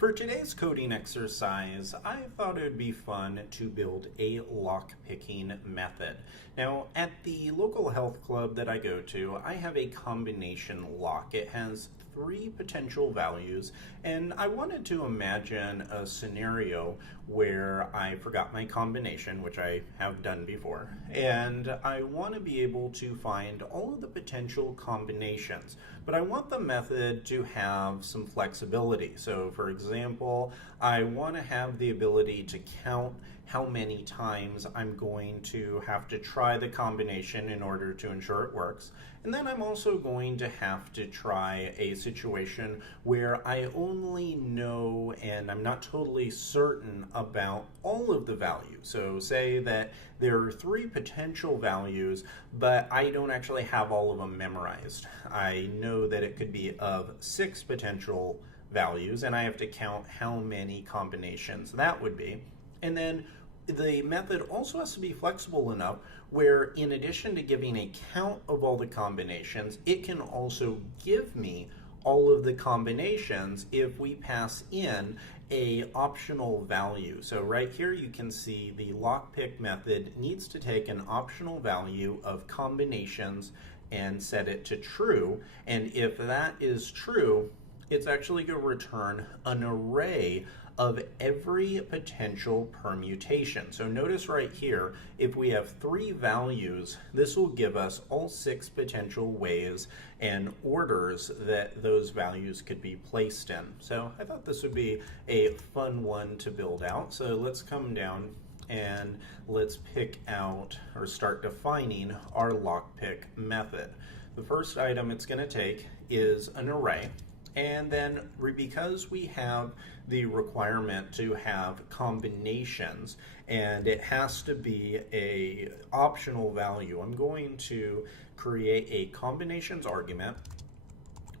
For today's coding exercise, I thought it would be fun to build a lock-picking method. Now, at the local health club that I go to, I have a combination lock. It has three potential values, and I wanted to imagine a scenario where I forgot my combination, which I have done before, and I want to be able to find all of the potential combinations, but I want the method to have some flexibility. So for example, I want to have the ability to count how many times I'm going to have to try the combination in order to ensure it works. And then I'm also going to have to try a situation where I only know and I'm not totally certain about all of the values. So say that there are three potential values, but I don't actually have all of them memorized. I know that it could be of 6 potential values, and I have to count how many combinations that would be. And then the method also has to be flexible enough where, in addition to giving a count of all the combinations, it can also give me all of the combinations if we pass in a optional value. So right here you can see the lockpick method needs to take an optional value of combinations and set it to true. And if that is true, it's actually going to return an array of every potential permutation. So notice right here, if we have 3 values, this will give us all 6 potential ways and orders that those values could be placed in. So I thought this would be a fun one to build out. So let's come down and let's pick out or start defining our lockpick method. The first item it's going to take is an array. And then because we have the requirement to have combinations and it has to be a optional value, I'm going to create a combinations argument.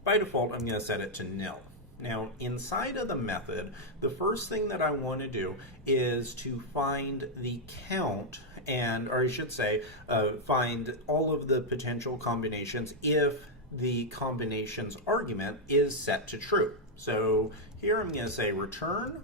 By default, I'm going to set it to nil. Now, inside of the method, the first thing that I want to do is to find the count, or I should say, find all of the potential combinations if the combinations argument is set to true. So here I'm going to say return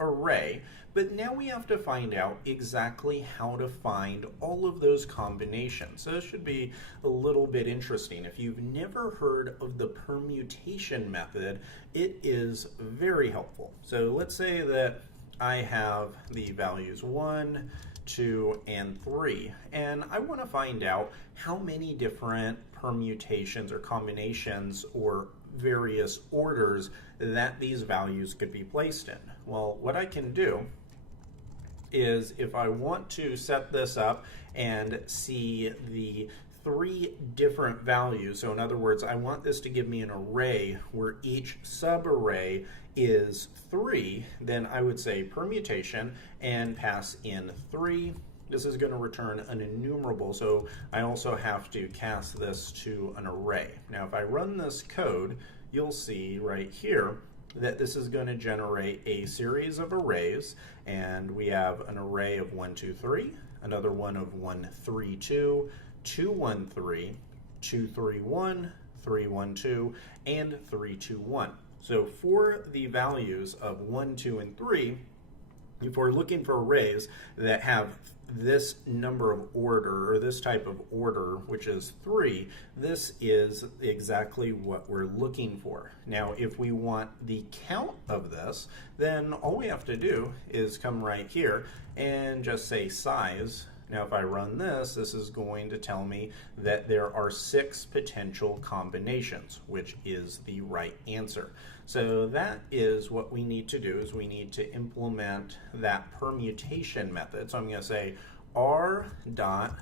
array, but now we have to find out exactly how to find all of those combinations. So this should be a little bit interesting. If you've never heard of the permutation method, it is very helpful. So let's say that I have the values 1, 2, and 3, and I want to find out how many different permutations or combinations or various orders that these values could be placed in. Well, what I can do is if I want to set this up and see the 3 different values, so in other words, I want this to give me an array where each subarray is 3, then I would say permutation and pass in 3. This is going to return an enumerable, so I also have to cast this to an array. Now if I run this code, you'll see right here that this is going to generate a series of arrays, and we have an array of 1, 2, 3, another one of 1, 3, 2, 2, 1, 3, 2, 3, 1, 3, 1, 2, and 3, 2, 1. So for the values of 1, 2, and 3, if we're looking for arrays that have this number of order or this type of order, which is 3, this is exactly what we're looking for. Now, if we want the count of this, then all we have to do is come right here and just say size. Now, if I run this, this is going to tell me that there are 6 potential combinations, which is the right answer. So that is what we need to do, is we need to implement that permutation method. So I'm going to say r dot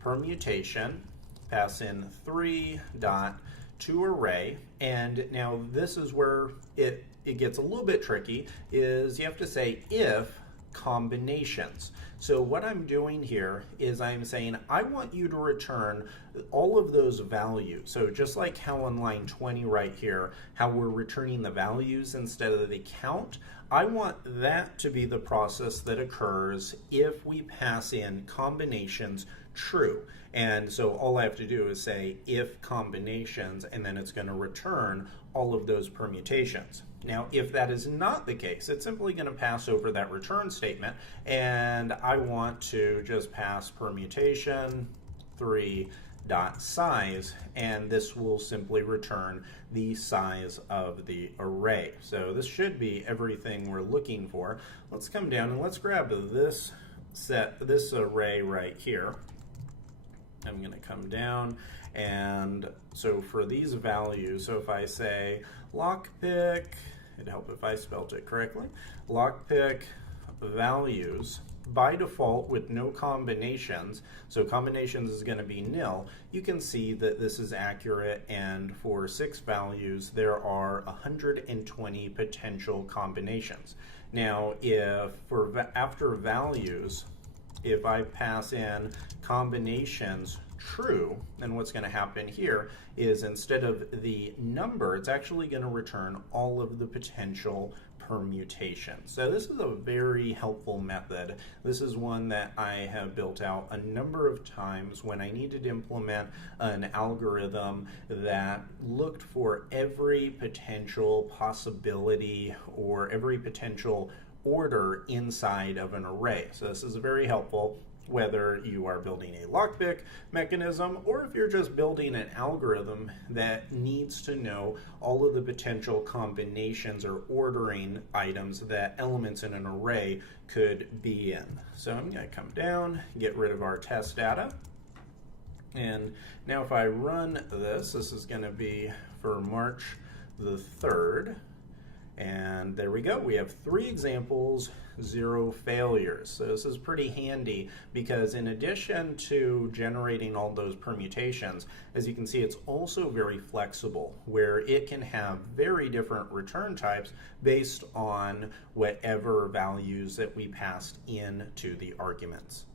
permutation, pass in 3 dot to array, and now this is where it gets a little bit tricky, is you have to say if combinations. So what I'm doing here is I'm saying I want you to return all of those values. So just like how on line 20 right here, how we're returning the values instead of the count, I want that to be the process that occurs if we pass in combinations true. And so all I have to do is say if combinations, and then it's going to return all of those permutations. Now, if that is not the case, it's simply going to pass over that return statement, and I want to just pass permutation 3.size, and this will simply return the size of the array. So this should be everything we're looking for. Let's come down and let's grab this array right here. I'm going to come down, and so for these values, so if I say lockpick, it'd help if I spelled it correctly, lockpick values, by default with no combinations, so combinations is going to be nil, you can see that this is accurate, and for 6 values there are 120 potential combinations. Now if after values, if I pass in combinations true, then what's going to happen here is instead of the number, it's actually going to return all of the potential permutations. So this is a very helpful method. This is one that I have built out a number of times when I needed to implement an algorithm that looked for every potential possibility or every potential order inside of an array. So this is very helpful whether you are building a lockpick mechanism or if you're just building an algorithm that needs to know all of the potential combinations or ordering items that elements in an array could be in. So I'm going to come down, get rid of our test data, and now if I run this is going to be for March the 3rd. And there we go. We have 3 examples, 0 failures. So this is pretty handy because in addition to generating all those permutations, as you can see, it's also very flexible where it can have very different return types based on whatever values that we passed into the arguments.